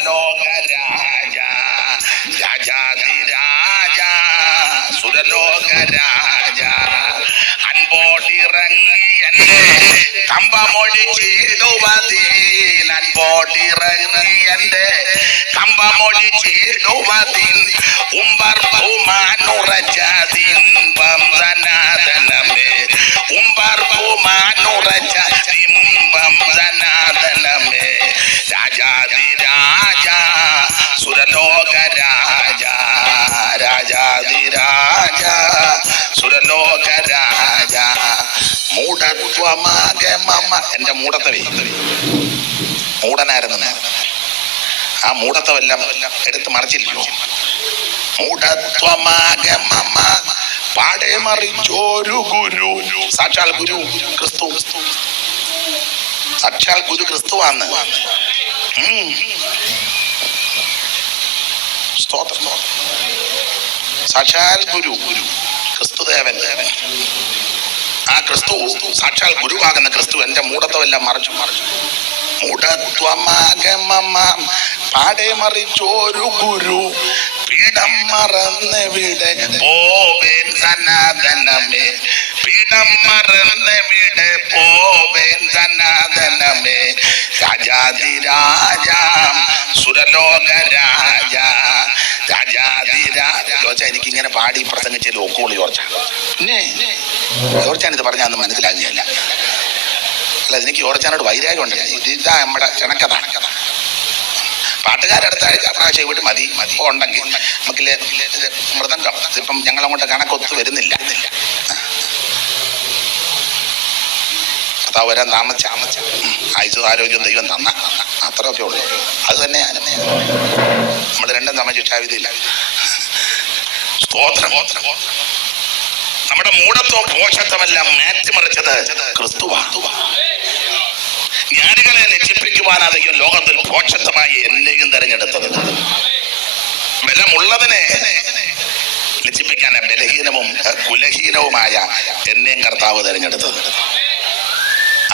സുരലോകരാജ രാജാതിരാജ സുരലോകരാജ അൻപോടിറങ്ങി എന്നെ കമ്പമൊഴിച്ചിടുവതിൽ അൻപോടിറങ്ങി എന്റെ കമ്പമൊഴിച്ചിടുവതിൽ ഉമ്പർ ഭൂമാനുറച്ചതിൻപം സനാതനമേ ഉമ്പർ ഭൂമാനുറച്ചതിൻപം സനാതനമേ രാജാതിരാജ സുരലോകരാജ രാജാതിരാജ സുരലോകരാജ മൂഢത്വമാകെ മമ. എന്റെ മൂഢത്തവേ മൂഢനായിരുന്നു ഞാൻ. ആ മൂഢത്വമെല്ലാം എടുത്ത് മറിച്ചില്ലയോ? മൂഢത്വമാകെ മമ പാടെ മറിച്ചോരു ഗുരു. സാക്ഷാൽ ഗുരു ക്രിസ്തു. സാക്ഷാൽ ഗുരു ക്രിസ്തുവാണ്. സ്തോത്രം. സാക്ഷാൽ ഗുരു ക്രിസ്തുദേവൻ. ആ ക്രിസ്തു സാക്ഷാൽ ഗുരുവാകുന്ന ക്രിസ്തു എന്റെ മൂഢത്വമെല്ലാം മറിച്ചു. മൂഢത്വമാകമമ പാടെ മറിച്ചോരു ഗുരു പീഠം മറന്നെവിടെ പോവേൻ സനാതനമേ പീഠം മറന്നെവിടെ പോവേൻ സനാതനമേ രാജാതിരാജ സുരലോകരാജ രാജാതിരാജ. എനിക്കിങ്ങനെ പാടി പ്രസംഗിച്ച ഒക്കുള്ളൂ ജോർച്ചാനിത് പറഞ്ഞാൽ ഒന്നും മനസ്സിലാകുകയല്ല. അല്ല, എനിക്ക് ജോർച്ചാനോട് വൈരാഗ്യമുണ്ട്. ഇതാ നമ്മുടെ ക്ഷണക്കഥ. പാട്ടുകാരടുത്ത പ്രാവശ്യം ഇവിടെ മതി ഉണ്ടെങ്കിൽ നമുക്കില്ലേ മൃദംഗം ഇപ്പം ഞങ്ങളങ്ങോട്ട് കണക്കൊത്തു വരുന്നില്ല. കഥാ വരാൻ താമസിച്ച ആയുസ് ആരോഗ്യം ദൈവം തന്ന അത്രയൊക്കെ ഉള്ളു. അത് തന്നെ നമ്മൾ രണ്ടും തമ്മിൽ ശിക്ഷാവിധിയില്ല. സ്തോത്രം. നമ്മുടെ മൂഢത്വം പോഷത്വമെല്ലാം മാറ്റിമറിച്ചത് ക്രിസ്തുവാണ്. ജ്ഞാനികളെ ലജ്ജിപ്പിക്കുവാനാതെയും ലോകത്തിൽ പോഷത്വമായി എന്നെയും തെരഞ്ഞെടുത്തത്. ബലമുള്ളതിനെ ലജ്ജിപ്പിക്കാൻ ബലഹീനവും കുലഹീനവുമായ എന്നെയും കർത്താവ് തെരഞ്ഞെടുത്തത്.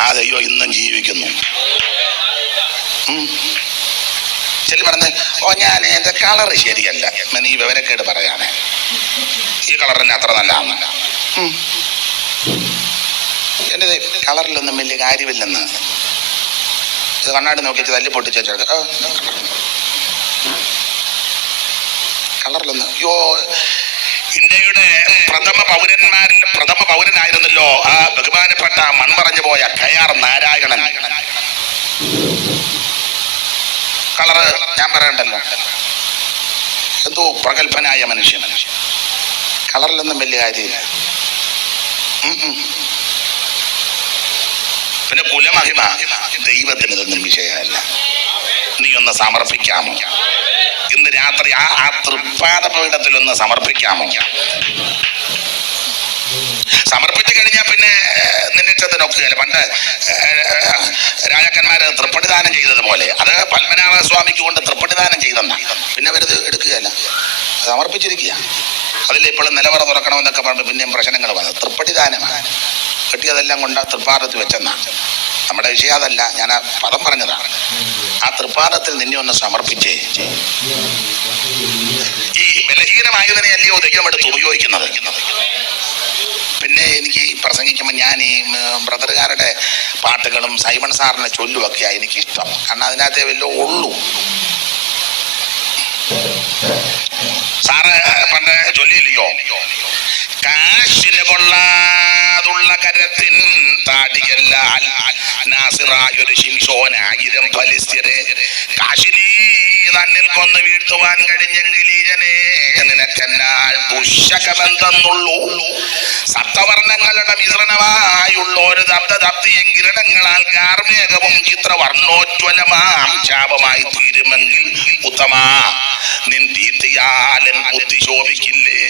ആ ദൈവം ഇന്നും ജീവിക്കുന്നു. ചെല്ലി പറഞ്ഞ് ഞാൻ എന്റെ കളറ് ശരിയല്ല. നീ വിവരക്കേട് പറയാനേ, ഈ കളർ തന്നെ അത്ര നല്ലതാണ്. എൻ്റെ കളറിലൊന്നും വലിയ കാര്യമില്ലെന്ന് ഇത് കണ്ണാടി നോക്കിയിട്ട് തല്ലി പൊട്ടിച്ച കളറിലൊന്നും. ഇന്ത്യയുടെ പ്രഥമ പൗരനായിരുന്നല്ലോ ആ ബഹുമാനപ്പെട്ട മൺമറഞ്ഞു പോയ KR നാരായണൻ. കളറ് ഞാൻ പറയണ്ടല്ലോ, എന്തോ പ്രഗത്ഭനായ മനുഷ്യൻ. കളറിലൊന്നും വലിയ കാര്യമില്ല. പിന്നെ കുലമഹിമ ദൈവത്തിന് ഇതൊന്നും വിഷയമല്ല. നീ ഒന്ന് സമർപ്പിക്കാമോ? ഇന്ന് രാത്രി ആ തൃപ്പാദപീഠത്തിൽ ഒന്ന് സമർപ്പിക്കാമോ? സമർപ്പിച്ചു കഴിഞ്ഞാൽ പിന്നെ നിന്നിച്ചതിനൊക്കെയല്ല. പണ്ട് രാജാക്കന്മാര് തൃപ്പടിദാനം ചെയ്തതുപോലെ അത് പത്മനാഭ സ്വാമിക്ക് കൊണ്ട് തൃപ്പടിദാനം ചെയ്തെന്ന പിന്നെ അവരത് എടുക്കുകയല്ല, സമർപ്പിച്ചിരിക്കുക. അതിൽ ഇപ്പോഴും നിലവറ തുറക്കണമെന്നൊക്കെ പറയുമ്പോൾ പിന്നെയും പ്രശ്നങ്ങൾ വന്നത്. തൃപ്പടിദാനമാണ്. കിട്ടിയതെല്ലാം കൊണ്ട് തൃപ്പാദത്തിൽ വെച്ചെന്നാണ്. നമ്മുടെ വിഷയം അതല്ല, ഞാൻ ആ പദം പറഞ്ഞതാണ്. ആ തൃപ്പാദത്തിൽ നിന്നെ ഒന്ന് സമർപ്പിച്ചേ. ഈ ബലഹീനമായതിനെ അല്ലയോ ദൈവം എടുത്ത് ഉപയോഗിക്കുന്നത്. പിന്നെ എനിക്ക് പ്രസംഗിക്കുമ്പോൾ ഞാൻ ഈ ബ്രദറുകാരുടെ പാട്ടുകളും സൈമൺ സാറിനെ ചൊല്ലുമൊക്കെയാണ് എനിക്കിഷ്ടം. കാരണം അതിനകത്തേ വല്ലോ ഉള്ളൂ. സാറ് പണ്ട് ചൊല്ലിയില്ലയോ, കാശിന് കൊള്ളാതുള്ള കരത്തിൻ താടിയല്ലാൽ നാസിറായൊരു ശിംശോനായിരം ഫലിസ്ത്യരെ കാശിനീ തന്നിൽ കൊന്ന് വീഴ്ത്തുവാൻ കഴിഞ്ഞെങ്കിൽ ഈജനെ നിനക്കെന്നാൽ ദുശകമെന്തെന്നുള്ളൂ. സപ്തവർണ്ണങ്ങളുടെ മിശ്രണമായുള്ള ഒരു ദബ്ദബ്ദിയും കിരണങ്ങളാൽ കാർമേകവും ചിത്രവർണ്ണോജ്വലമാം ശാപമായി തീരുമെങ്കിൽ ഉത്തമാ നിൻ ദീപ്തിയാലൻ ബുദ്ധി ശോഭിക്കില്ലേ.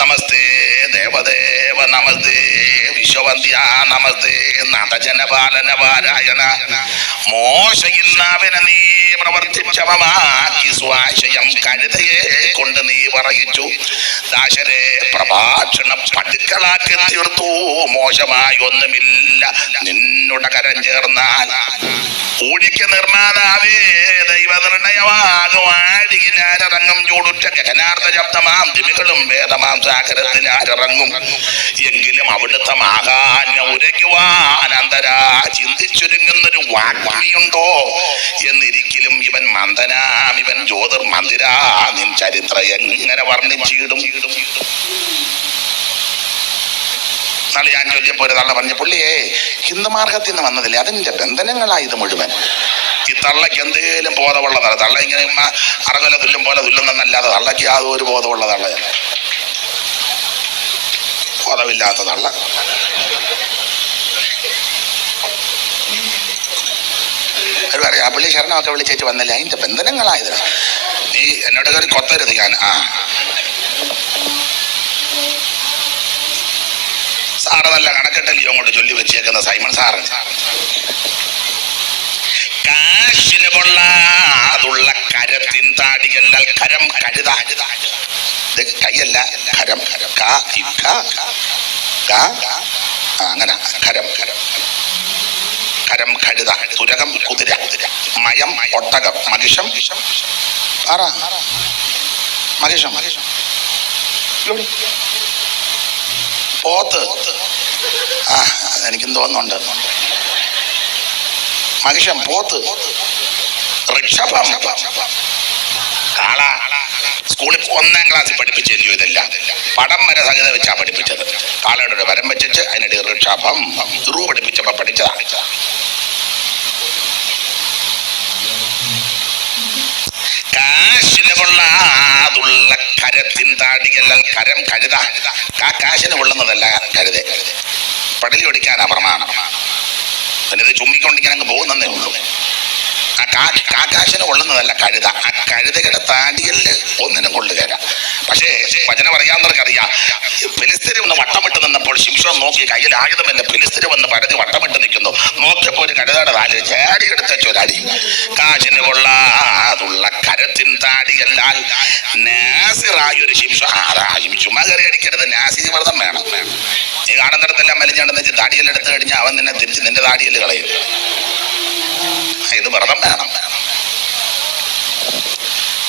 നമസ്തേ ദേവദേവ നമസ്തേ വിശ്വവന്ധ്യ നമസ്തേ നദജനപാലനപാരായണ. മോശയിൽ നാവിനെ നീ പ്രവർത്തിച്ചവമാക്കി സ്വാശയം കരുതയെ കൊണ്ട് നീ പറയിച്ചു. ദാശരെ പ്രഭാഷണം പടുക്കളാക്കി തീർത്തു. മോശമായി ഒന്നുമില്ല നിന്നുടെ കരം ചേർന്നാൽ. ഊഴിക്ക് നിർമ്മാതാവേ ദൈവ നിർണയമാകും ആടിയിലാരറങ്ങും ചൂടുറ്റ ഗഗനാർദ്ധ ശബ്ദമാം ദിമികളും വേദമാം സാഗരത്തിൽ ആരിറങ്ങും എങ്കിലും അവിടുത്തെ മാഹാന്യം ഉരയ്ക്കുവാൻ അന്തരാ ചിന്തിച്ചൊരുങ്ങുന്നൊരു വാഗ്മിയുണ്ടോ എന്നിരിക്കലും ഇവൻ മന്ദനാം ഇവൻ ജ്യോതിർമന്ദിരാ നിൻ ചരിത്ര എങ്ങനെ വർണ്ണിച്ചിടും. നാളെ ഞാൻ ചൊല്ലിയപ്പോ ഒരു തള്ള പറഞ്ഞു, പുള്ളിയെ ഹിന്ദുമാർഗത്തിൽ നിന്ന് വന്നതില്ലേ, അതിന്റെ ബന്ധനങ്ങളായത് മുഴുവൻ. ഈ തള്ളയ്ക്ക് എന്തേലും ബോധമുള്ളതാണ്. തള്ള ഇങ്ങനെ അറകൊല തുല്ലും പോലെ തുല്ലുന്നല്ലാതെ തള്ളയ്ക്ക് യാതൊരു ബോധമുള്ള തള്ളയല്ല, ബോധമില്ലാത്ത തള്ള. അവർ പറയാം, ആ പുള്ളി ശരണമൊക്കെ വിളിച്ചേച്ച് വന്നില്ല, അതിന്റെ ബന്ധനങ്ങളായത്. നീ എന്നോട് കയറി കൊത്തരുത്. ഞാൻ സാറ് നല്ല കണക്കെട്ടല്ലയോ അങ്ങോട്ട് ചൊല്ലി വെച്ചേക്കുന്ന സൈമൺ സാറ്. കാശിന് കൊള്ളാതുള്ള കരത്തിൻ താടിയല്ലാൽ കരം കഴുത. കൈയല്ല, കരം. അങ്ങനെ കരം കരം കഴുത. തുരകം കുതിര. മയം ഒട്ടകം. മഹിഷം മഹിഷം പോത്ത്. എനിക്കും തോന്നുന്നുണ്ട്. മഹിഷം, പോത്ത്, ഋഷഭം, കാള. സ്കൂളിൽ 1ാം ക്ലാസ്സിൽ പഠിപ്പിച്ചല്ലോ ഇതെല്ലാം. പടം വരെ സഹിത വെച്ചാ പഠിപ്പിച്ചത്. കാളയുടെ ഒരു വരം വെച്ചിട്ട് അതിനിടെ ഋഷഭം പഠിപ്പിച്ചപ്പോ പഠിച്ചതാണ്. കാശിന് കൊള്ളാതുള്ള കരത്തിൻ താടിയല്ലാൽ കരം കഴുത. കാശിന് കൊള്ളുന്നതല്ല കഴുത. പടലി ഒടിക്കാനാ പ്രമാണം. പിന്നെ ഇത് ചുമ്മിക്കൊണ്ടിരിക്കാൻ അങ്ങ് പോകുന്നതേ ഉള്ളൂ. കാശിന് കൊള്ളുന്നതല്ല കഴുത. ആ കഴുതയുടെ താടിയല് ഒന്നിനും കൊള്ളുകയില്ല. പക്ഷേ വചനം അറിയാവുന്നവർക്കറിയാം, ഫെലിസ്തീന് വന്ന് വട്ടമിട്ട് നിന്നപ്പോൾ ശിംശോൻ നോക്കി, കയ്യിൽ ആയുധമല്ല, ഫെലിസ്തീന് വന്ന് പരതി വട്ടമിട്ട് നിൽക്കുന്നു. നോക്കിയപ്പോൾ ഒരു കഴുതയുടെ താടി ചാടി എടുത്തൊരടി. കാശിന് കൊള്ളാതുള്ള കരത്തിൻ താടിയല്ലാൽ നാസിറായൊരു ശിംശോൻ. ചുമ്മാ കയറി അടിക്കരുത്, നാസി വ്രതം വേണം. നീ കാണുന്നിടത്തെല്ലാം വലിഞ്ഞാണ്ടെന്ന് വെച്ച് താടിയെല്ലാം എടുത്തു കഴിഞ്ഞാൽ അവൻ നിന്നെ തിരിച്ച് നിന്റെ താടിയല് കളയും. ഇത് വ്രതം വേണം.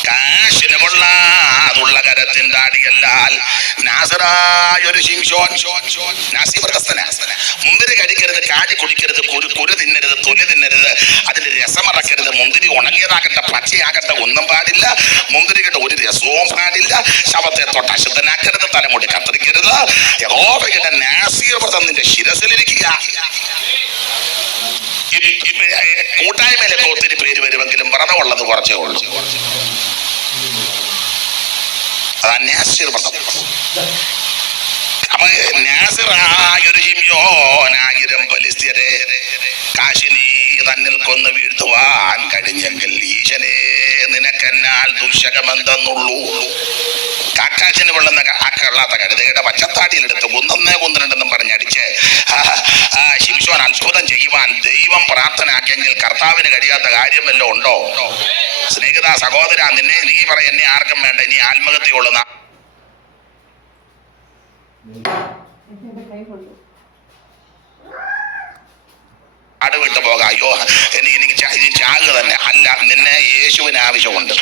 കാശിന് കൊള്ളാതുള്ള കരത്തിൻ താടിയല്ലാൽ നാസിറായൊരു ശിംശോൻ. നാസി വ്രതസ്ഥനാ. മുന്തിരി കഴിക്കരുത്, കാടി കുടിക്കരുത്, കുരു തിന്നരുത്, തൊലി തിന്നരുത്, അതിന്റെ രസമറക്കരുത്. മുന്തിരി ഉണങ്ങിയതാകട്ടെ പച്ചയാകട്ടെ ഒന്നും പാടില്ല. മുന്തിരിയുടെ ഒരു രസവും പാടില്ല. ശവത്തെ തൊട്ട് അശുദ്ധനാക്കരുത്, തലമുടി കത്തിരിക്കരുത്. യഹോവയുടെ നാസി വ്രതം നിന്റെ ശിരസിലിരിക്കുക. കൂട്ടായ്മയിലൊക്കെ ഒത്തിരി പേര് വരുമെങ്കിലും വ്രതമുള്ളത് കുറച്ചേ ഉള്ളൂ. അതാ നാസിർ വ്രതം. അപ്പൊ നാസിറായൊരു ശിംശോനായിരം ഫെലിസ്ത്യരെ കാശിനി തന്നിൽ കൊന്ന് വീഴ്ത്തുവാൻ കഴിഞ്ഞെങ്കിൽ ഈശനെ നിനക്കെന്നാൽ ദുശകമെന്തെന്നുള്ളൂ. കാക്കാശിന് കൊള്ളുന്ന കൊള്ളാത്ത കഴുതയുടെ പച്ചത്താടിയിലെടുത്ത് 1-1-2 പറഞ്ഞടിച്ച് ശിംശോൻ അത്ഭുതം ചെയ്യുവാൻ ദൈവം പ്രാർത്ഥനാക്കിയെങ്കിൽ കർത്താവിന് കഴിയാത്ത കാര്യം വല്ലതും ഉണ്ടോ? സ്നേഹിത സഹോദര, നീ പറ, എന്നെ ആർക്കും വേണ്ട, ഇനി ആത്മഹത്യയുള്ളൂ. ആട് വിട്ടു പോകാം. അയ്യോ എനിക്ക് ചാകുക തന്നെ. അല്ല, നിന്നെ യേശുവിന് ആവശ്യമുണ്ട്.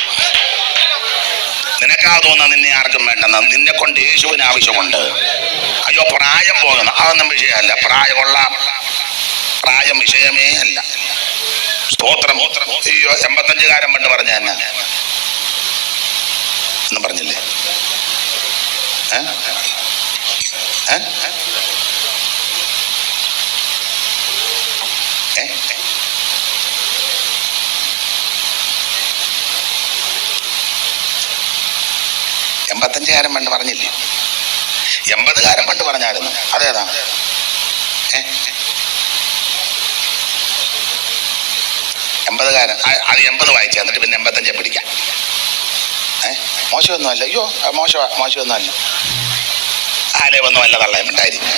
നിനക്കാ തോന്നുന്ന നിന്നെ ആർക്കും വേണ്ടെന്ന്, നിന്നെ കൊണ്ട് യേശുവിന് ആവശ്യമുണ്ട്. അയ്യോ പ്രായം പോകുന്നു, അതൊന്നും വിഷയമല്ല. പ്രായം വിഷയമേ അല്ല. സ്തോത്രം. അയ്യോ 85കാരൻ പണ്ട് പറഞ്ഞ തന്നെ ഒന്നും പറഞ്ഞില്ലേ? 85കാരൻ പണ്ട് പറഞ്ഞില്ലേ? 80കാരൻ പണ്ട് പറഞ്ഞായിരുന്നു. അതേതാ? 80കാരൻ. അത് 80 വായിച്ച, എന്നിട്ട് പിന്നെ 85 പിടിക്കാം. മോശമൊന്നുമല്ല. അയ്യോ മോശമൊന്നുമല്ല. ആലയമൊന്നും അല്ല, തള്ളയും ഉണ്ടായിരിക്കും.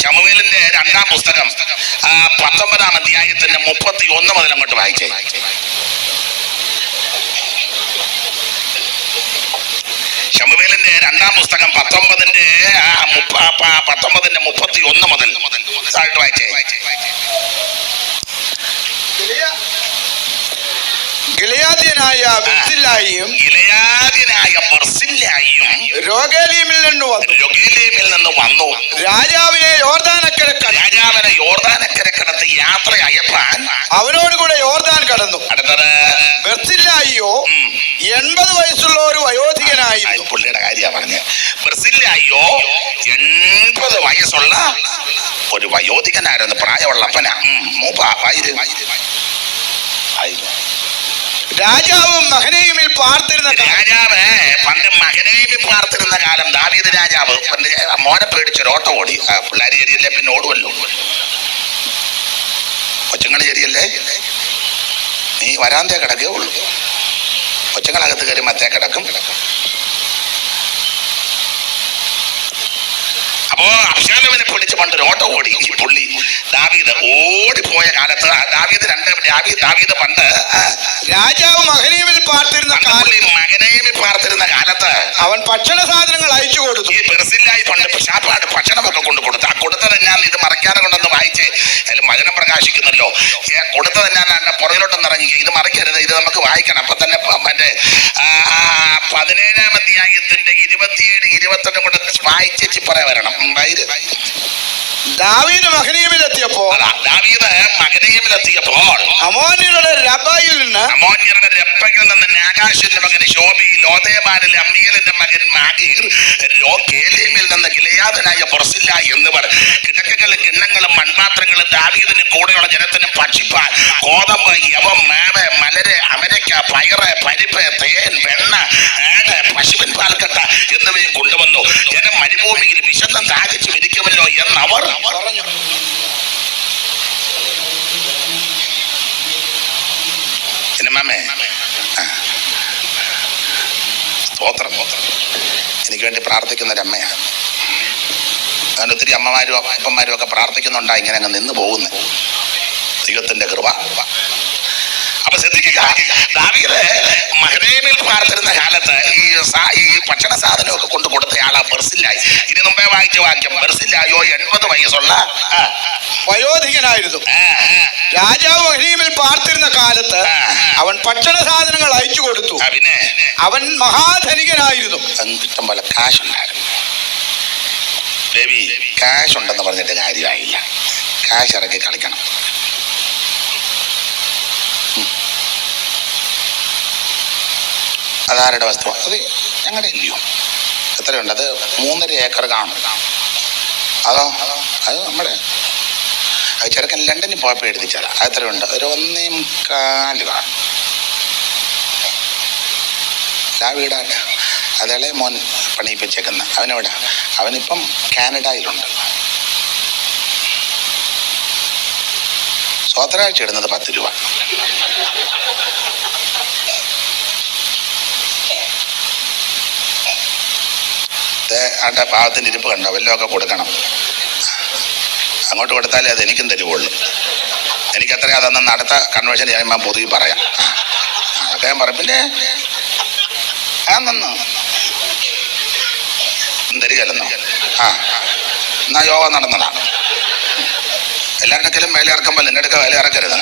ശമൂവേലിന്റെ 2-ാം പുസ്തകം 19-ാം അധ്യായത്തിന്റെ 31 മുതൽ അങ്ങോട്ട് വായിച്ചേ. ശമൂവേലിന്റെ 2-ാം പുസ്തകം 19-ന്റെ 31 മുതൽ വായിച്ചേ. ഗിലെയാദ്യനായ ബർസില്ലായിയും രോഗേലിയമിൽ നിന്ന് വന്നു. രാജാവിനെ യോർദാനക്കരെ കടത്തി യാത്രയപ്പാൻ അവനോടുകൂടെ യോർദാൻ കടന്നു. അടുത്തത് ബർസില്ലായിയോ 80 വയസ്സുള്ള ഒരു വയോധികനായിരുന്നു. പുള്ളിയുടെ കാര്യമാണ് പറഞ്ഞത്. ബർസില്ലായിയോ 80 വയസ്സുള്ള ഒരു വയോധികനായിരുന്നു. പ്രായമുള്ള അപ്പനാ. രാജാവ് മഹനയീമിൽ പാർത്തിരുന്ന കാലം ദാവീദ് രാജാവ് മോനെ പേടിച്ചൊരു ഓട്ടം ഓടി. പിള്ളേർ ശരിയല്ലേ, പിന്നെ ഓടുമല്ലോ. കൊച്ചുങ്ങൾ ശരിയല്ലേ, നീ വരാന്തേ കിടക്കേ ഉള്ളൂ. കൊച്ചുങ്ങളകത്ത് കയറി മറ്റേ കിടക്കും. അപ്പോ അബ്ശാലോമിനെ പിടിച്ച് പണ്ടൊരു ഓട്ടം ഓടി ഈ പുള്ളി. ദാവീദ് ഓടിപ്പോയ കാലത്ത് ദാവീദ് പണ്ട് രാജാവ് മഹനയീമിൽ പാർത്തിരുന്ന കാലത്ത് അവൻ ഭക്ഷണ സാധനങ്ങൾ അയച്ചു കൊടുത്തു. ഈ ബർസില്ലായി പണ്ട് ശാപ്പാട് ഭക്ഷണമൊക്കെ കൊടുത്തു. ആ കൊടുത്തത് ഞാൻ ഇത് മറയ്ക്കാതെ കൊണ്ടൊന്ന് വായിച്ചേ, അതിൽ വചനം പ്രകാശിക്കുന്നല്ലോ. കൊടുത്തത് ഞാൻ പുറകിലോട്ടൊന്ന് ഇറങ്ങി. ഇത് മറയ്ക്കരുത്, ഇത് നമുക്ക് വായിക്കണം. അപ്പൊ തന്നെ മറ്റേ 17-ാം അധ്യായത്തിന്റെ 27, 28 കൊണ്ട് വായിച്ചേച്ച് പറയാൻ വരണം. ദാവീദ് മഹനയീമിലെത്തിയപ്പോൾ അമ്മോന്യരുടെ രബ്ബയിൽ നിന്ന് നാഗാശിന്റെ മകൻ ശോബി, ലോദേബാനിലെ അമ്മീലിന്റെ മകൻ മാഗീർ, രോഗേലിയമിൽ നിന്ന് ഗിലെയാദനായ ബർസില്ലായി എന്നിവർ കിടക്കകളും കിണ്ണങ്ങളും മൺപാത്രങ്ങളും ദാവീദിന് കൂടെയുള്ള ജനത്തിന് ഭക്ഷിപ്പാൻ ഗോതമ്പ്, യവം, മാവ്, മലര്, അമരയ്ക്ക, പയറ്, പരിപ്പ്, തേൻ, വെണ്ണ, ആട്, പശുവിൻ പാൽക്കട്ട എന്നിവയും കൊണ്ടുവന്നു. ജനം മരുഭൂമിയിൽ വിശന്ന് ദാഹിച്ചു ഇരിക്കുമല്ലോ എന്നവർ പറഞ്ഞു. സ്തോത്രം. എനിക്ക് വേണ്ടി പ്രാർത്ഥിക്കുന്ന ഒരു അമ്മയാണ്. അങ്ങനെ ഒത്തിരി അമ്മമാരും അപ്പന്മാരും ഒക്കെ പ്രാർത്ഥിക്കുന്നുണ്ടാ ഇങ്ങനെ അങ്ങ് നിന്ന് പോകുന്നു. ദൈവത്തിന്റെ കൃപ. അപ്പൊ ശ്രദ്ധിക്കുക, ദാവീദ് മഹനയീമിൽ പാർത്തിരുന്ന കാലത്ത് ഈ ഭക്ഷണ സാധനമൊക്കെ കൊണ്ട് കൊടുത്തയാളാ ബർസില്ലായി. ഇനി മുമ്പേ വായിച്ച വാക്യം, ബർസില്ലായോ 80 വയസ്സുള്ള വയോധികനായിരുന്നു. രാജാവ് മഹനയീമിൽ പാർത്തിരുന്ന കാലത്ത് അവൻ ഭക്ഷണ സാധനങ്ങൾ അയച്ചു കൊടുത്തു. പിന്നെ അവൻ മഹാധനികനായിരുന്നു. ഇഷ്ടം പോലെ കാശുണ്ടായിരുന്നു. ബേബി, കാശ് ഉണ്ടെന്ന് പറഞ്ഞിട്ട് കാര്യമായില്ല. കാശ് ഇറക്കി കളിക്കണം. അതാരുടെ വസ്തു? അത് ഞങ്ങളുടെ ഇല്ലയോ? എത്രയുണ്ട്? അത് 3.5 ഏക്കർ കാണും. അതോ? അത് നമ്മുടെ ചെറുക്കൻ ലണ്ടനിൽ പോയപ്പോൾ എഴുതിച്ചതാ. അത് എത്രയുണ്ട്? ഒരു 1.25 കാണും. ആ വീടാണ്. അതേളെ മോൻ പണിയിപ്പിച്ചേക്കുന്ന. അവനെവിടെ? അവനിപ്പം കാനഡയിലുണ്ട്. സ്വതരാഴ്ച ഇടുന്നത് 10 രൂപ. ആണ്ട പാവത്തിൻ്റെ ഇരിപ്പ് കണ്ടോ? വല്ലതൊക്കെ കൊടുക്കണം. അങ്ങോട്ട് കൊടുത്താലേ അത് എനിക്കും തരുവുള്ളൂ. എനിക്കത്ര അതൊന്നും അടുത്ത കൺവെൻഷൻ ഞാൻ പൊതുവെ പറയാം. അതൊക്കെ ഞാൻ പറയും. പിന്നെ തരികയല്ലെന്നോ? എന്നാ യോഗ നടന്നതാണ്. എല്ലാവരുടെക്കലും വേല ഇറക്കുമ്പോൾ എൻ്റെ അടുക്ക വേല ഇറക്കരുത്.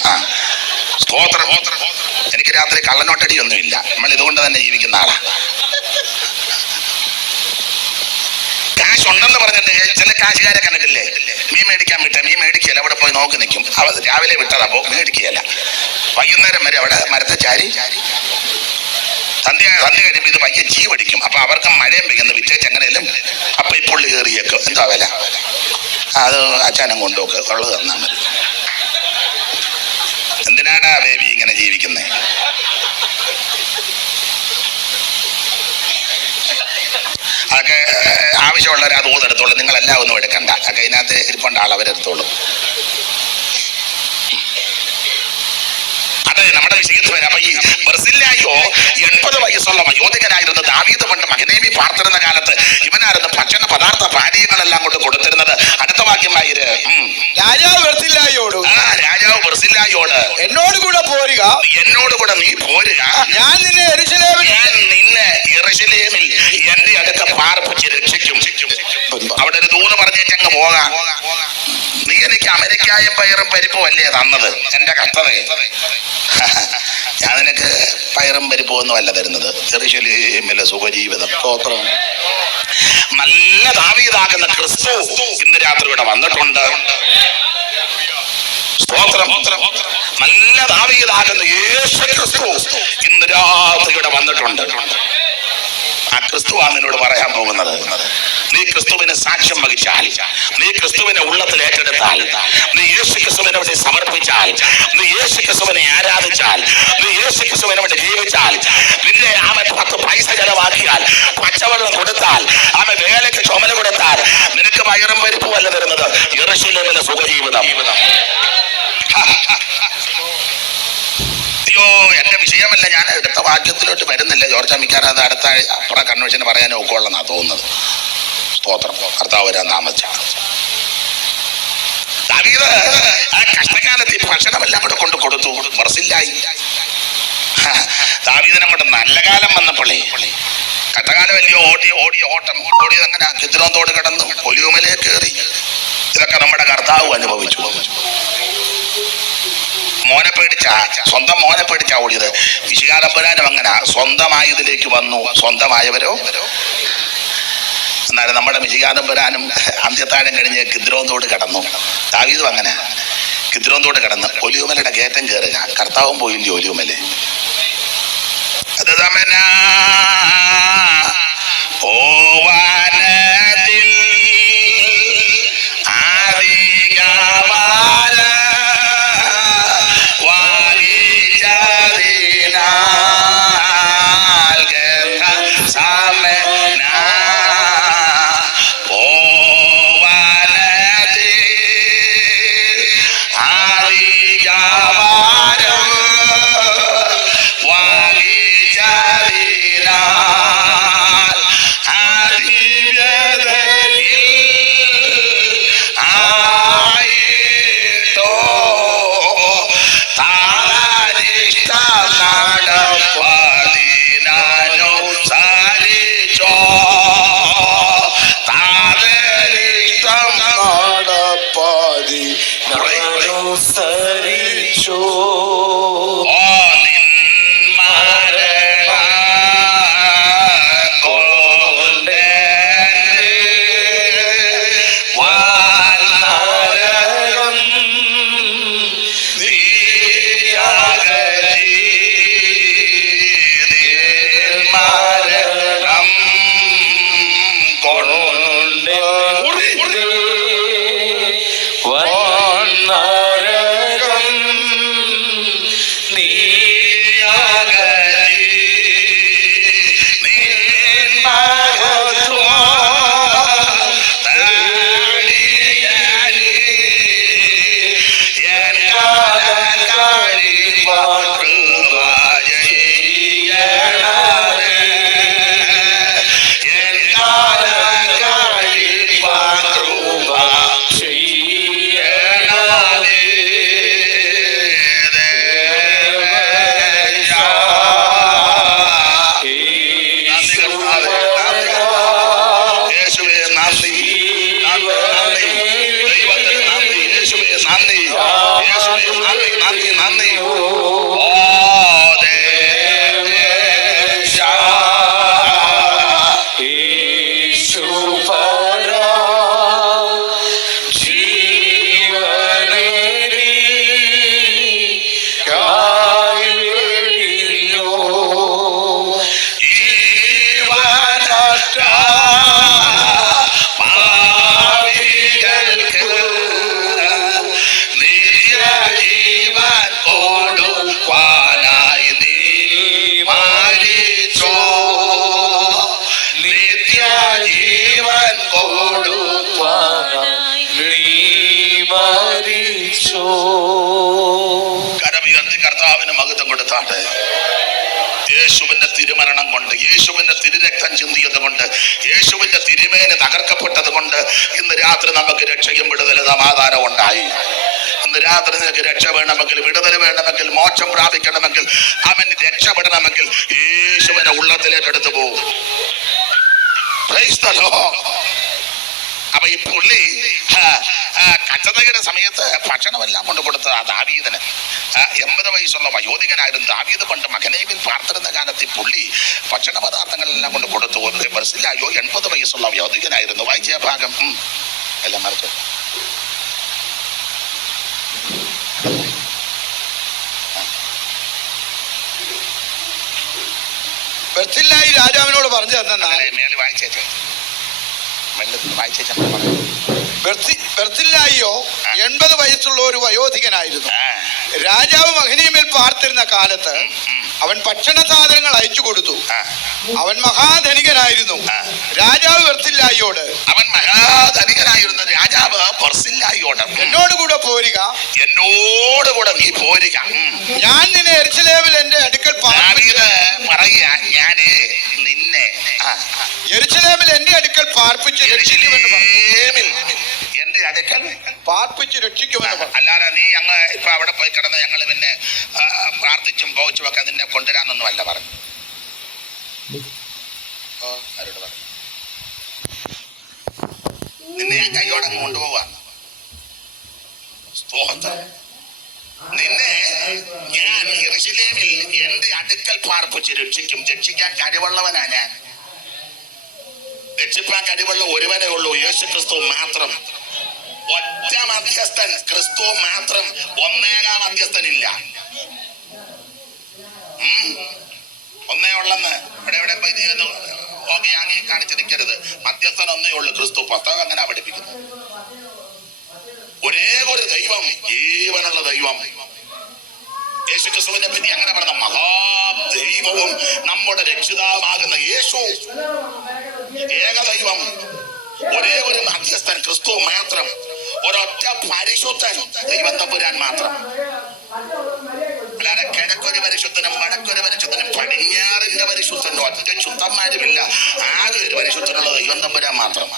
സ്തോത്രം. എനിക്ക് രാത്രി കള്ളനോട്ടടിയൊന്നുമില്ല. നമ്മൾ ഇതുകൊണ്ട് തന്നെ ജീവിക്കുന്ന ആളാ. കാശ് ഉണ്ടെന്ന് പറഞ്ഞിട്ട് ചില കാശുകാരെ കണ്ടിട്ടില്ലേ? മീൻ മേടിക്കാൻ വിട്ട മീൻ മേടിക്കുകയല്ല, അവിടെ പോയി നോക്കി നിൽക്കും. രാവിലെ വിട്ടതപ്പോ മേടിക്കുകയല്ല. വൈകുന്നേരം വരെ അവിടെ മരത്തെ ചാരി സന്ധ്യ കഴിയുമ്പോൾ ഇത് പയ്യെ ജീവടിക്കും. അപ്പൊ അവർക്ക് മഴയും പെയ്യുന്ന വിറ്റേച്ച് എങ്ങനെയല്ലും അപ്പൊ ഈ പുള്ളി കയറിയേക്കും. എന്താ വില? അത് അച്ഛനും കൊണ്ടുപോക്ക്, ഉള്ളത് തന്നാൽ മതി. എന്തിനാണ് ബേബി ഇങ്ങനെ ജീവിക്കുന്നത്? അതൊക്കെ ആവശ്യമുള്ളവർ അത് ഊതെടുത്തോളൂ. നിങ്ങളെല്ലാം ഒന്നും എടുക്കണ്ട. അതൊക്കെ ഇതിനകത്ത് ഇരിപ്പുണ്ട് ആൾ, അവരെടുത്തോളൂ. അതെ, നമ്മുടെ വിഷയത്തിൽ വരാം. അപ്പൊ ഈ ബർസില്ലായോ 80 വയസ്സുള്ള വയോധികനായിരുന്നു. ദാവീദ് പണ്ട് മഹനയീമിൽ പാർത്തിരുന്ന കാലത്ത് ഇവനായിരുന്നു ഭക്ഷണ പദാർത്ഥ പാനീയങ്ങളെല്ലാം കൊണ്ട് കൊടുത്തിരുന്നത്. അടുത്ത വാക്യമായിര് രാജാവ് ബർസില്ലായോട് എന്നോട് കൂടെ പോരുക, നീ പോരുക, ഞാൻ നിന്നെ യെരൂശലേമിൽ എന്റെ അടുത്ത പാർപ്പിച്ച് രക്ഷിക്കും. അവിടെ ഒരു ദൂത് പറഞ്ഞേച്ചങ്ങ് പോകാം. നീ എനിക്ക് അമരക്കായും പയറും പരിപ്പും അല്ലേ തന്നത്? എന്റെ കർത്താവേ, ഞാൻ നിനക്ക് പയറും പരിപ്പൊന്നും അല്ല തരുന്നത്, യെരൂശലേമിലെ സുഖജീവിതം. സ്തോത്രം. നല്ല ദാവീദാകുന്ന ക്രിസ്തു ഇന്ന് രാത്രി ഇവിടെ വന്നിട്ടുണ്ട്. സ്തോത്രം. നല്ല ദാവീദാകുന്ന യേശു ക്രിസ്തു ഇന്ന് രാത്രി ഇവിടെ വന്നിട്ടുണ്ട്. ആ ക്രിസ്തുവാണ് നിന്നോട് പറയാൻ പോകുന്നത്. നീ ക്രിസ്തുവിനെ സാക്ഷ്യം വഹിച്ചാൽ, നീ ക്രിസ്തുവിനെ ഉള്ളത്തിൽ ഏറ്റെടുത്താൽ, നീ യേശു ക്രിസ്തുവിനെ വേണ്ടി സമർപ്പിച്ചാൽ, നീ യേശു ക്രിസ്തുവിനെ ആരാധിച്ചാൽ, നീ യേശു ക്രിസ്തുവിനെ വേണ്ടി ജീവിച്ചാൽ, നിന്റെ 10 പൈസ ചെലവാക്കിയാൽ, പച്ചവെള്ളം കൊടുത്താൽ, വേലയ്ക്ക് ചുമല കൊടുത്താൽ, നിനക്ക് പയറും പരിപ്പും അല്ല തരുന്നത്, യെരൂശലേമിലെ സുഖജീവിതം. അയ്യോ, എന്റെ വിഷയമല്ല, ഞാൻ അടുത്ത വാക്യത്തിലോട്ട് വരുന്നില്ല. ജോർജ് അമ്മിക്കാർ അത് അടുത്ത അപ്പുറ കൺവെൻഷന് പറയാനേ ഒക്കെയുള്ളെന്നാ തോന്നുന്നത്. സ്തോത്രം. കർത്താവ് വരാൻ താമസിച്ചാണ്. ദാവീദ് ആ കഷ്ടകാലത്ത് ഭക്ഷണമെല്ലാം കൂടെ കൊണ്ട് കൊടുത്തു. മർസില്ലായി. ദാവീദിനെ കൊണ്ട് നല്ല കാലം വന്നപ്പോളേ, കഷ്ടകാലം വലിയ ഓടിയത് അങ്ങനെ കിദ്രോന്തോട് കിടന്നു, ഒലിവുമലയെ കയറി. ഇതൊക്കെ നമ്മുടെ കർത്താവ് അനുഭവിച്ചു. സ്വന്തം മോനെ പേടിച്ചാ ഓടിയത്. വിശുകാലമ്പരാനും അങ്ങനെ സ്വന്തമായതിലേക്ക് വന്നു, സ്വന്തമായവരോ. എന്നാലും നമ്മുടെ മിശികാതമ്പരാനും അന്ത്യത്താഴം കഴിഞ്ഞ് കിദ്രോന്തോട് കടന്നു. ദാവീദും അങ്ങനെ കിദ്രോന്തോട് കടന്ന് ഒലിവുമലയുടെ കയറ്റം കയറുക. കർത്താവും പോയില്ലേ ഒലിവുമല. യേശുവിന്റെ തിരുമരണം കൊണ്ട്, യേശുവിന്റെ തിരുരക്തം ചിന്തിയത് കൊണ്ട്, യേശുവിന്റെ തിരുമേന് തകർക്കപ്പെട്ടത് കൊണ്ട് ഇന്ന് രാത്രി നമുക്ക് രക്ഷയും വിടുതൽ സമാധാനം ഉണ്ടായി. ഇന്ന് രാത്രി നിനക്ക് രക്ഷ വേണമെങ്കിൽ, വിടുതൽ വേണമെങ്കിൽ, മോക്ഷം പ്രാപിക്കണമെങ്കിൽ, അവൻ രക്ഷപ്പെടണമെങ്കിൽ യേശുവിനെ ഉള്ളത്തിലേക്കെടുത്തു പോകും. അപ്പൊ ഈ പുള്ളി കഷ്ടതയുടെ സമയത്ത് ഭക്ഷണമെല്ലാം കൊണ്ട് കൊടുത്ത ആ ദാവീദിന് 80 വയസ്സുള്ള വയോധികനായിരുന്നു ദാവീദ്. പണ്ട് മകനേവിൽ പാർത്തിരുന്ന കാലത്ത് പുള്ളി ഭക്ഷണ പദാർത്ഥങ്ങളെല്ലാം കൊണ്ട് കൊടുത്തു. ബർസില്ലായോ 80 വയസ്സുള്ള വയോധികനായിരുന്നു. വായിച്ച ഭാഗം എല്ലാം മറക്കും. ബർസില്ലായി രാജാവിനോട് പറഞ്ഞു തന്നെ മേളിൽ വായിച്ചേച്ചേ ബർസില്ലായിയോ 80 വയസ്സുള്ള ഒരു വയോധികനായിരുന്നു. രാജാവ് മഹനീമിൽ പാർത്തിരുന്ന കാലത്ത് അവൻ ഭക്ഷണ സാധനങ്ങൾ അയച്ചു കൊടുത്തു. അവൻ മഹാധനികനായിരുന്നു. രാജാവ് ബർസില്ലായിയോട് അവൻ മഹാധനികനായിരുന്നു രാജാവ് ബർസില്ലായിയോട് എന്നോടുകൂടെ പോരുക, എന്നോടുകൂടെ നീ പോരുക. ഞാൻ നിന്നെ യെരൂശലേമിൽ എന്റെ അടുക്കൽ പറയാ, ഞാന് നിന്നെ യെരൂശലേമിൽ എന്റെ അടുക്കൽ പാർപ്പിച്ച് എന്റെ അടുക്കൽ പാർപ്പിച്ച് രക്ഷിക്കുമെന്ന്. അല്ലാതെ നീ അങ്ങ് ഇപ്പൊ അവിടെ പോയി കിടന്ന് ഞങ്ങൾ പിന്നെ പ്രാർത്ഥിച്ചും പോച്ചും ഒക്കെ നിന്നെ കൊണ്ടുവരാന്നൊന്നും അല്ല പറഞ്ഞു. ആരോട് പറഞ്ഞു? നിന്നെ ഞാൻ കൈയോടങ്ങ് കൊണ്ടുപോവാ. സ്തോത്രം. നിന്നെ ഞാൻ യെരൂശലേമിൽ എന്റെ അടുക്കൽ പാർപ്പിച്ച് രക്ഷിക്കും. രക്ഷിക്കാൻ കഴിവുള്ളവനാ ഞാൻ. രക്ഷിപ്പാൻ കഴിവുള്ള ഒരുവനേ ഉള്ളൂ, യേശു ക്രിസ്തു മാത്രം. ഒറ്റ മധ്യസ്ഥൻ ക്രിസ്തു മാത്രം. ഒന്നേകാം മധ്യസ്ഥനില്ല. ഒന്നേ ഉള്ളെന്ന് ഇവിടെ ഓക്കെ അങ്ങി കാണിച്ചു നിൽക്കരുത്. മധ്യസ്ഥൻ ഒന്നേ ഉള്ളു, ക്രിസ്തു. പുസ്തകം അങ്ങനെ പഠിപ്പിക്കുന്നു. ഒരേ ഒരു ദൈവം, ജീവനുള്ള ദൈവം. യേശു ക്രിസ്തുവിനെ പറ്റി അങ്ങനെ പറഞ്ഞ മഹാദൈവവും നമ്മുടെ രക്ഷിതാവാകുന്ന യേശു, ഏകദൈവം, ഒരേ ഒരു മധ്യസ്ഥൻ ക്രിസ്തു മാത്രം. ഒരൊറ്റ പരിശുദ്ധൻ ദൈവം തമ്പുരാൻ മാത്രം. അല്ലാതെ കിഴക്കൊരു പരിശുദ്ധനും വടക്കൊരു പരിശുദ്ധനും പടിഞ്ഞാറിന്റെ പരിശുദ്ധനും ഒറ്റ ശുദ്ധന്മാരുമില്ല. ആകെ ഒരു പരിശുദ്ധനുള്ള ദൈവം തമ്പുരാൻ മാത്രം.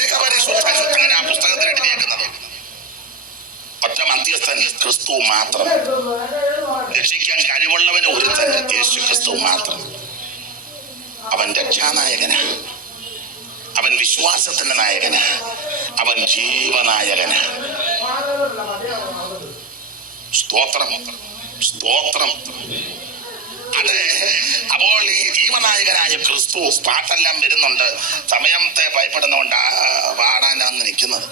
ഏക പരിശുദ്ധൻ, അങ്ങനെ ആ പുസ്തകത്തിൽ എഴുതിയേക്കുന്നത്. ഒറ്റ മധ്യസ്ഥൻ ക്രിസ്തു മാത്രം. രക്ഷിക്കാൻ കഴിവുള്ളവന് ഒരുത്തൻ യേശു ക്രിസ്തു മാത്രം. അവൻ രക്ഷാനായകനാ, അവൻ വിശ്വാസത്തിന്റെ നായകനാ, അവൻ ജീവനായകനാ. സ്തോത്രം, സ്തോത്രം. അത് അപ്പോൾ ഈ ജീവനായകനായ ക്രിസ്തു പാട്ടെല്ലാം വരുന്നുണ്ട്. സമയത്തെ ഭയപ്പെടുന്നതുകൊണ്ട് പാടാനാണ് നിൽക്കുന്നത്.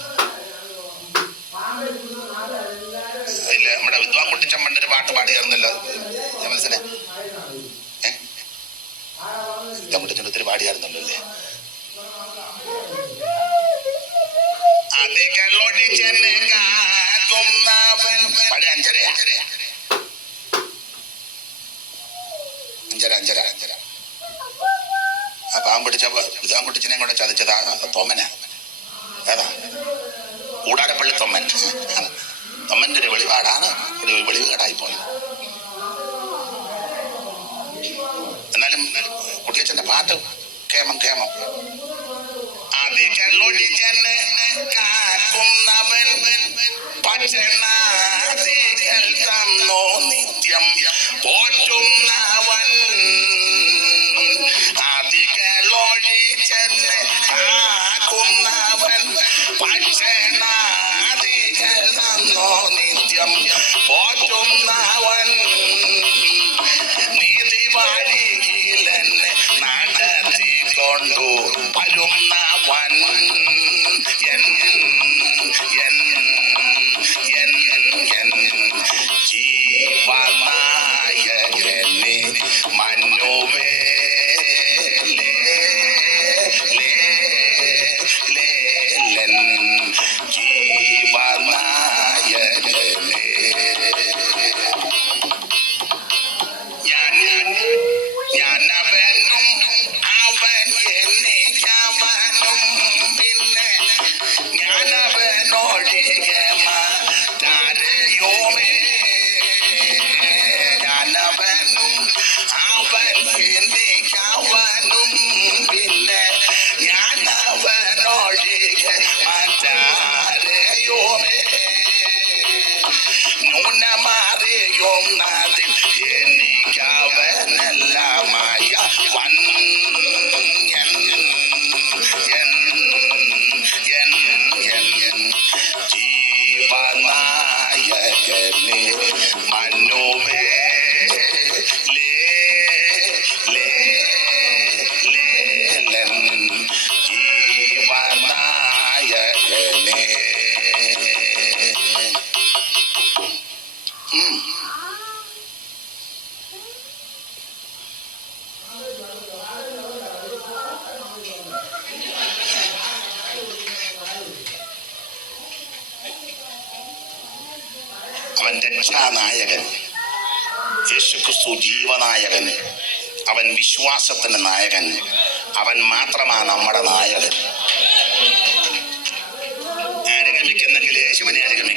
ഇല്ല, നമ്മുടെ വിദ്വാൻ കുട്ടിച്ചമ്മന്റെ ഒരു പാട്ട് പാടിയായിരുന്നല്ലോ, മനസ്സിലെ കുട്ടിച്ചമ്മ ഒത്തിരി പാടിയായിരുന്നല്ലോ അല്ലേ? പഴയ അഞ്ചര ആ പാവം പിടിച്ച വിദ്വാൻ കുട്ടിച്ചനെ കൂടെ ചതിച്ചതാ തൊമ്മന. ഏതാ? കൂടാരപ്പള്ളി തൊമ്മൻ. തൊമ്മന്റെ ഒരു വെളിപാടാണ്, വെളിവുകേടായി പോയത്. എന്നാലും കുട്ടിയച്ഛന്റെ പാട്ട് കേമം കേമം. നിത്യം പോറ്റുന്നവൻ ആദികളൊഴിച്ചെന്ന് കാക്കുന്നവൻ പക്ഷനാദികൾ തന്നോ നിത്യം പോറ്റുന്നവൻ നീതി വഴിയിലെന്നെ നടത്തിക്കൊണ്ടു വരുന്നവൻ ജീവനായകനെ മനുവേ ജീവനായകനെ ഞാനവനും അവൻ എനിക്കവനും പിന്നെ ഞാനവനോടികെ മാറ്റാരെയോമേ. ഞാനവനും അവൻ എനിക്കവനും പിന്നെ ഞാനവനോടികെ മാറ്റാരെയോമേ. ന്യൂനമാറിയും നാദിൽ എനിക്കവനെല്ലാമായ വൻ അവൻ രക്ഷാനായകൻ. യേശുക്രിസ്തു ജീവനായകൻ. അവൻ വിശ്വാസത്തിന്റെ നായകൻ. അവൻ മാത്രമാണ് നമ്മുടെ നായകൻ. അനുഗമിക്കുന്നെങ്കിൽ യേശുവിനെ അനുഗമിക്കും.